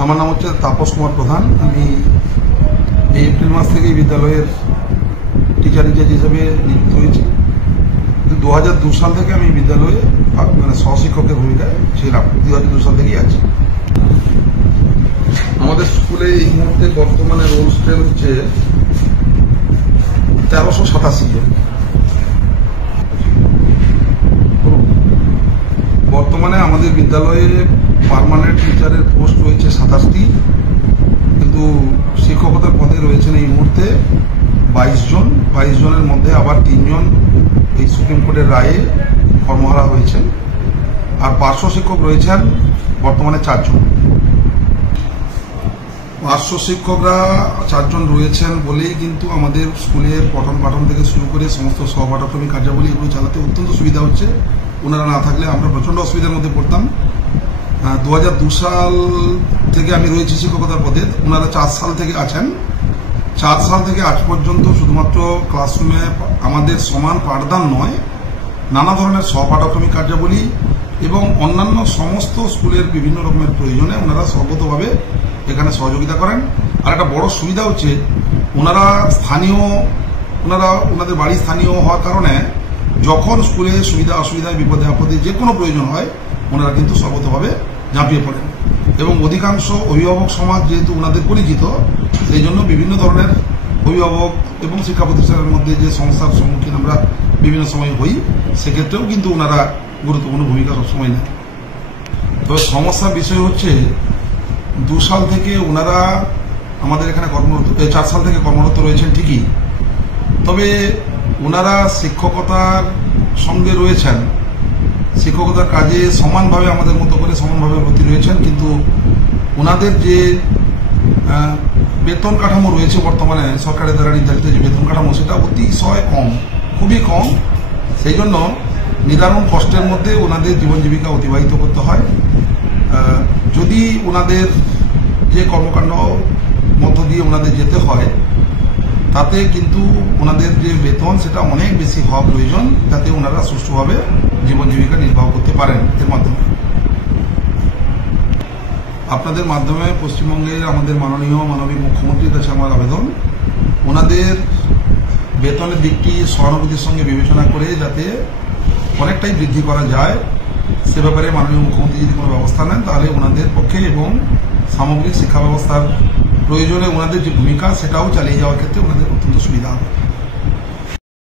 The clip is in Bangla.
আমার নাম হচ্ছে তাপস কুমার প্রধান। আমি এই এপ্রিল মাস থেকে বিদ্যালয়ের টিচার ইনচার্জ হিসেবে নিযুক্ত হয়েছি। 2002 সাল থেকে আমি বিদ্যালয়ে সহশিক্ষকের ভূমিকায় ছিলাম। 2002 সাল থেকেই আছি। আমাদের স্কুলে এই মুহূর্তে বর্তমানে রোল স্কেল হচ্ছে 1387 জন। বর্তমানে আমাদের বিদ্যালয়ে পার্মানেন্ট টিচারের পোস্ট রয়েছে 27টি, কিন্তু শিক্ষকতার পদে রয়েছেন এই মুহূর্তে 22 জন। 22 জনের মধ্যে আবার 3 জন এই সুপ্রিম কোর্টের রায়ে কর্মহারা হয়েছেন, আর পার্শ্ব শিক্ষক রয়েছেন বর্তমানে 4 জন। পার্শ্ব শিক্ষকরা 4 জন রয়েছেন বলেই কিন্তু আমাদের স্কুলের পঠন পাঠন থেকে শুরু করে সমস্ত সহপাঠক্রমিক কার্যাবলী এগুলো চালাতে অত্যন্ত সুবিধা হচ্ছে। ওনারা না থাকলে আমরা প্রচন্ড অসুবিধার মধ্যে পড়তাম। 2002 সাল থেকে আমি রয়েছি শিক্ষকতার পদে। ওনারা 4 সাল থেকে আছেন। 4 সাল থেকে আজ পর্যন্ত শুধুমাত্র ক্লাসরুমে আমাদের সমান পাঠদান নয়, নানা ধরনের সহপাঠক্রমিক কার্যাবলী এবং অন্যান্য সমস্ত স্কুলের বিভিন্ন রকমের প্রয়োজনে ওনারা সর্বতভাবে এখানে সহযোগিতা করেন। আর একটা বড় সুবিধা হচ্ছে ওনাদের বাড়ি স্থানীয় হওয়ার কারণে যখন স্কুলে সুবিধা অসুবিধায় বিপদে আপদে যে কোনো প্রয়োজন হয় ওনারা কিন্তু সর্বতভাবে ঝাঁপিয়ে পড়েন। এবং অধিকাংশ অভিভাবক সমাজ যেহেতু ওনাদের পরিচিত, সেই জন্য বিভিন্ন ধরনের অভিভাবক এবং শিক্ষা প্রতিষ্ঠানের মধ্যে যে সমস্যার সম্মুখীন আমরা বিভিন্ন সময় হই, সেক্ষেত্রেও কিন্তু ওনারা গুরুত্বপূর্ণ ভূমিকা সবসময় নেন। তবে সমস্যার বিষয় হচ্ছে 2 সাল থেকে ওনারা আমাদের এখানে 4 সাল থেকে কর্মরত রয়েছেন ঠিকই, তবে ওনারা শিক্ষকতার সঙ্গে রয়েছেন, শিক্ষকতার কাজে সমানভাবে আমাদের মতো করে সমানভাবে ব্রতী রয়েছেন, কিন্তু ওনাদের যে বেতন কাঠামো রয়েছে বর্তমানে সরকারের দ্বারা নির্ধারিত যে বেতন কাঠামো, সেটা অতিশয় কম, খুবই কম। সেই জন্য নিদারুণ কষ্টের মধ্যে ওনাদের জীবন জীবিকা অতিবাহিত করতে হয়। যদি ওনাদের যে কর্মকাণ্ড মধ্য দিয়ে ওনাদের যেতে হয়, তাতে কিন্তু ওনাদের যে বেতন সেটা অনেক বেশি হওয়া প্রয়োজন, যাতে ওনারা সুষ্ঠুভাবে জীবন জীবিকা নির্বাহ করতে পারেন। এর মাধ্যমে আপনাদের মাধ্যমে পশ্চিমবঙ্গের আমাদের মাননীয় মুখ্যমন্ত্রীর কাছে আমার আবেদন, ওনাদের বেতনের দিকটি সহানুভূতির সঙ্গে বিবেচনা করে যাতে অনেকটাই বৃদ্ধি করা যায়, সে ব্যাপারে মাননীয় মুখ্যমন্ত্রী যদি কোনো ব্যবস্থা নেন, তাহলে ওনাদের পক্ষে এবং সামগ্রিক শিক্ষা ব্যবস্থার প্রয়োজনে ওনাদের যে ভূমিকা সেটাও চালিয়ে যাওয়ার ক্ষেত্রে ওনাদের অত্যন্ত সুবিধা হবে।